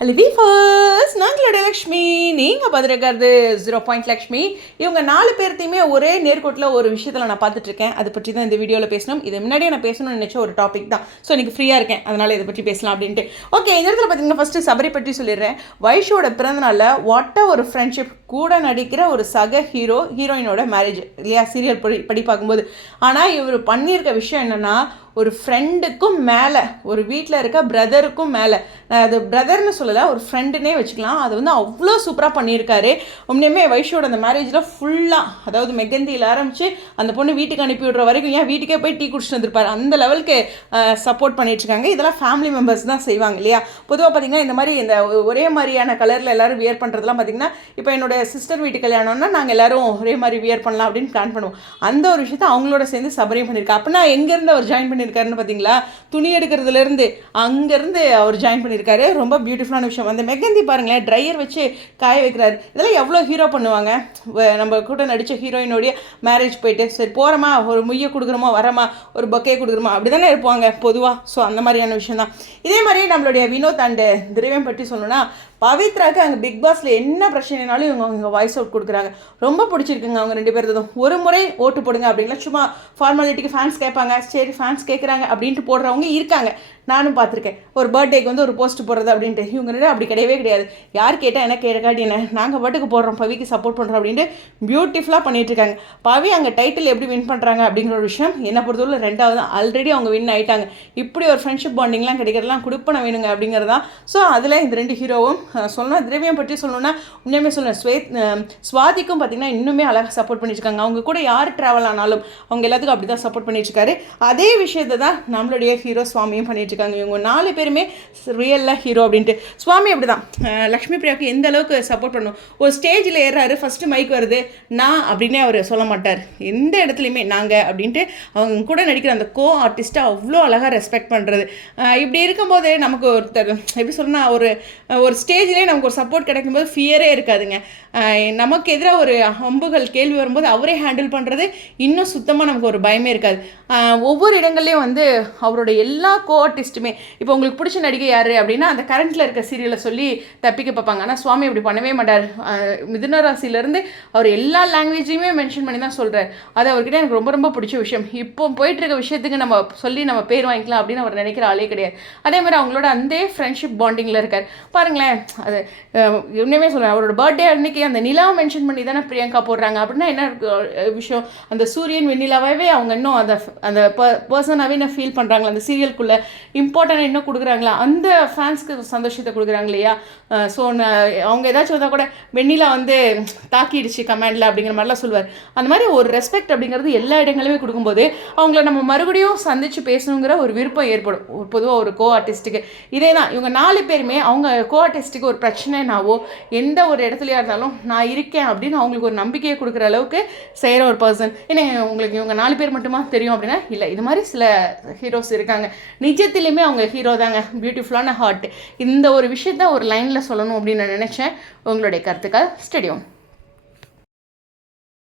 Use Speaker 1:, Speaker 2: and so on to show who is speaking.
Speaker 1: Hello வீஃபர்ஸ் நாங்களோட Lakshmi. நீங்கள் பார்த்துருக்கிறது zero point Lakshmi இவங்க நாலு பேர்த்தையுமே ஒரே நேர்கோட்டில் ஒரு விஷயத்தில் நான் பார்த்துட்ருக்கேன். அதை பற்றி தான் இந்த வீடியோவில் பேசணும். இது முன்னாடியே நான் பேசணும்னு நினச்ச ஒரு டாபிக் தான். ஸோ எனக்கு ஃப்ரீயாக இருக்கேன். அதனால் இதை பற்றி பேசலாம் அப்படின்ட்டு. ஓகே இந்த இடத்துல பார்த்தீங்கன்னா ஃபஸ்ட்டு சபரி பற்றி சொல்லிடுறேன். வைஷோட பிறந்தநாளில் ஒட்ட ஒரு ஃப்ரெண்ட்ஷிப் கூட நடிக்கிற ஒரு சக ஹீரோ ஹீரோயினோட மேரேஜ் இல்லையா? சீரியல் படி படி பார்க்கும்போது. ஆனால் இவர் பண்ணியிருக்க விஷயம் என்னென்னா ஒரு ஃப்ரெண்டுக்கும் மேலே ஒரு வீட்டில் இருக்க பிரதருக்கும் மேலே. நான் அது பிரதர்னு சொல்லலை ஒரு ஃப்ரெண்டுனே வச்சுக்கலாம். அது வந்து அவ்வளோ சூப்பராக பண்ணியிருக்காரு. உண்மையுமே வைஷோட அந்த மேரேஜில் ஃபுல்லாக அதாவது மெகந்தியில் ஆரம்பித்து அந்த பொண்ணு வீட்டுக்கு அனுப்பி விடுற வரைக்கும் ஏன் வீட்டுக்கே போய் டீ குடிச்சிட்டு வந்திருப்பாரு? அந்த லெவலுக்கு சப்போர்ட் பண்ணிட்டுருக்காங்க. இதெல்லாம் ஃபேமிலி மெம்பர்ஸ் தான் செய்வாங்க இல்லையா? பொதுவாக பார்த்தீங்கன்னா இந்த மாதிரி இந்த ஒரே மாதிரியான கலரில் எல்லாரும் வியர் பண்ணுறதுலாம் பார்த்தீங்கன்னா இப்போ என்னோட சிஸ்டர் வீட்டு கல்யாணம்னா நாங்கள் எல்லோரும் ஒரே மாதிரி வியர் பண்ணலாம் அப்படின்னு பிளான் பண்ணுவோம். அந்த ஒரு விஷயத்தை அவங்களோட சேர்ந்து சபரியும் பண்ணியிருக்கா. அப்படின்னா எங்கேருந்து அவர் ஜாயின் பண்ணி பண்ணியிருக்காருன்னு பார்த்தீங்களா? துணி எடுக்கிறதுலேருந்து அங்கேருந்து அவர் ஜாயின் பண்ணியிருக்காரு. ரொம்ப பியூட்டிஃபுல்லான விஷயம். அந்த மெகந்தி பாருங்களேன் ட்ரையர் வச்சு காய வைக்கிறாரு. இதெல்லாம் எவ்வளோ ஹீரோ பண்ணுவாங்க? நம்ம கூட நடித்த ஹீரோயினுடைய மேரேஜ் போயிட்டு சரி போகிறோமா ஒரு முய்யை கொடுக்குறோமா? வரமா? ஒரு பொக்கையை கொடுக்குறோமா? அப்படி தானே இருப்பாங்க பொதுவாக ஸோ அந்த மாதிரியான விஷயம் தான் இதே மாதிரி நம்மளுடைய வினோத் அண்டு திரவியம் பற்றி சொல்லணும்னா பவித்ராக்கு அங்கே பிக் பாஸில் என்ன பிரச்சனைனாலும் இவங்க அவங்க வாய்ஸ் அவுட் கொடுக்குறாங்க. ரொம்ப பிடிச்சிருக்குங்க அவங்க ரெண்டு பேர்த்ததும் ஒரு முறை ஓட்டு போடுங்க அப்படின்லாம் சும்மா ஃபார்மாலிட்டிக்கு ஃபேன்ஸ் கேட்பாங்க. சரி ஃபேன்ஸ் கேட்குறாங்க அப்படின்ட்டு போடுறவங்க இருக்காங்க. நானும் பார்த்துருக்கேன். ஒரு பர்த்டேக்கு வந்து ஒரு போஸ்ட் போடுறது அப்படின்ட்டு. இவங்க ரெண்டு அப்படி கிடையவே கிடையாது. யார் கேட்டால் என்ன கேட்காட்டி என்ன? நாங்கள் பாட்டுக்கு போடுறோம் பவிக்கு சப்போர்ட் பண்ணுறோம் அப்படின்ட்டு பியூட்டிஃபுல்லாக பண்ணிட்டு இருக்காங்க. பவி அங்கே டைட்டில் எப்படி வின் பண்ணுறாங்க அப்படிங்கிற ஒரு விஷயம் என்ன பொறுத்தவரை ரெண்டாவது ஆல்ரெடி அவங்க வின் ஆகிட்டாங்க இப்படி ஒரு ஃப்ரெண்ட்ஷிப் பாண்டிங்லாம் கிடைக்கிறதுலாம் கொடுப்பன வேணுங்க அப்படிங்கிறது தான். ஸோ அதில் இந்த ரெண்டு ஹீரோவும் சொல்லணும். திரவியம் பற்றி சொல்லணும்னா உண்மையுமே சொல்லணும். ஸ்வேத் சுவாதிக்கும் பார்த்தீங்கன்னா இன்னுமே அழகாக சப்போர்ட் பண்ணியிருக்காங்க அவங்க கூட யார் ட்ராவல் ஆனாலும் அவங்க எல்லாத்துக்கும் அப்படி தான் சப்போர்ட் பண்ணிட்டுருக்காரு. அதே விஷயத்தை தான் நம்மளுடைய ஹீரோ சுவாமியும் பண்ணிட்டு வச்சுக்காங்க இவங்க நாலு பேருமே ரியலில் ஹீரோ அப்படின்ட்டு. சுவாமி அப்படி தான் லக்ஷ்மி பிரியாவுக்கு எந்த அளவுக்கு சப்போர்ட் பண்ணும் ஒரு ஸ்டேஜில் ஏறாரு ஃபஸ்ட்டு மைக் வருது. நான் அப்படின்னே அவர் சொல்ல மாட்டார். எந்த இடத்துலையுமே நாங்கள் அப்படின்ட்டு அவங்க கூட நடிக்கிற அந்த கோ ஆர்டிஸ்ட்டை அவ்வளோ அழகாக ரெஸ்பெக்ட் பண்ணுறது இப்படி இருக்கும்போது நமக்கு ஒருத்தர் எப்படி சொன்னால் ஒரு ஒரு ஸ்டேஜ்லேயே நமக்கு ஒரு சப்போர்ட் கிடைக்கும்போது ஃபியரே இருக்காதுங்க. நமக்கு எதிராக ஒரு அம்புகள் கேள்வி வரும்போது அவரே ஹேண்டில் பண்ணுறது இன்னும் சுத்தமாக நமக்கு ஒரு பயமே இருக்காது. ஒவ்வொரு இடங்கள்லேயும் வந்து அவரோட எல்லா கோ ஆர்டிஸ்ட்டுமே இப்போ உங்களுக்கு பிடிச்ச நடிகை யார் அப்படின்னா அந்த கரண்ட்டில் இருக்க சீரியலை சொல்லி தப்பிக்க பார்ப்பாங்க. ஆனால் சுவாமி அப்படி பண்ணவே மாட்டார். மிதுன ராசியிலேருந்து அவர் எல்லா லாங்குவேஜையுமே மென்ஷன் பண்ணி தான் சொல்கிறார் அது அவர்கிட்ட எனக்கு ரொம்ப ரொம்ப பிடிச்ச விஷயம். இப்போ போயிட்டு இருக்க விஷயத்துக்கு நம்ம சொல்லி நம்ம பேர் வாங்கிக்கலாம் அப்படின்னு அவர் நினைக்கிற ஆளே கிடையாது. அதே மாதிரி அவங்களோட அந்த ஃப்ரெண்ட்ஷிப் பாண்டிங்கில் இருக்கார். பாருங்களேன் அது இன்னுமே சொல்கிறேன் அவரோட பர்த்டே அன்னைக்கு அந்த நிலாவை மென்ஷன் பண்ணி தானே பிரியங்கா போடுறாங்க. அப்படின்னா என்ன விஷயம்? அந்த சூரியன் வெண்ணிலாவே அவங்க இன்னும் அந்த அந்த பர்சனாகவே என்ன ஃபீல் பண்ணுறாங்களா அந்த சீரியலுக்குள்ளே இம்பார்ட்டன்ட் இன்னும் கொடுக்குறாங்களா? அந்த ஃபேன்ஸ்க்கு சந்தோஷத்தை கொடுக்குறாங்க இல்லையா? ஸோ அவங்க ஏதாச்சும் வந்தால் கூட வெண்ணிலா வந்து தாக்கிடுச்சு கமெண்டில் அப்படிங்கிற மாதிரிலாம் சொல்லுவார். அந்த மாதிரி ஒரு ரெஸ்பெக்ட் அப்படிங்கிறது எல்லா இடங்களுமே கொடுக்கும்போது அவங்கள நம்ம மறுபடியும் சந்திச்சு பேசணுங்கிற ஒரு விருப்பம் ஏற்படும். பொதுவாக ஒரு கோ ஆர்டிஸ்ட்டுக்கு இதே தான் இவங்க நாலு பேருமே அவங்க கோ ஆர்டிஸ்ட்டுக்கு ஒரு பிரச்சனைனாவோ எந்த ஒரு இடத்துலையா இருந்தாலும் நான் இருக்கேன் அப்படின்னு அவங்களுக்கு ஒரு நம்பிக்கையை கொடுக்குற அளவுக்கு செய்கிற ஒரு பர்சன் ஏன்னா உங்களுக்கு இவங்க நாலு பேர் மட்டுமா தெரியும் அப்படின்னா இல்லை இது மாதிரி சில ஹீரோஸ் இருக்காங்க. நிஜத்தில் நிஜத்திலையுமே அவங்க ஹீரோ தாங்க. பியூட்டிஃபுல்லான ஹார்ட் இந்த ஒரு விஷயத்த ஒரு லைனில் சொல்லணும் அப்படின்னு நான் நினச்சேன். உங்களுடைய கருத்துக்கள் ஸ்டடியோம்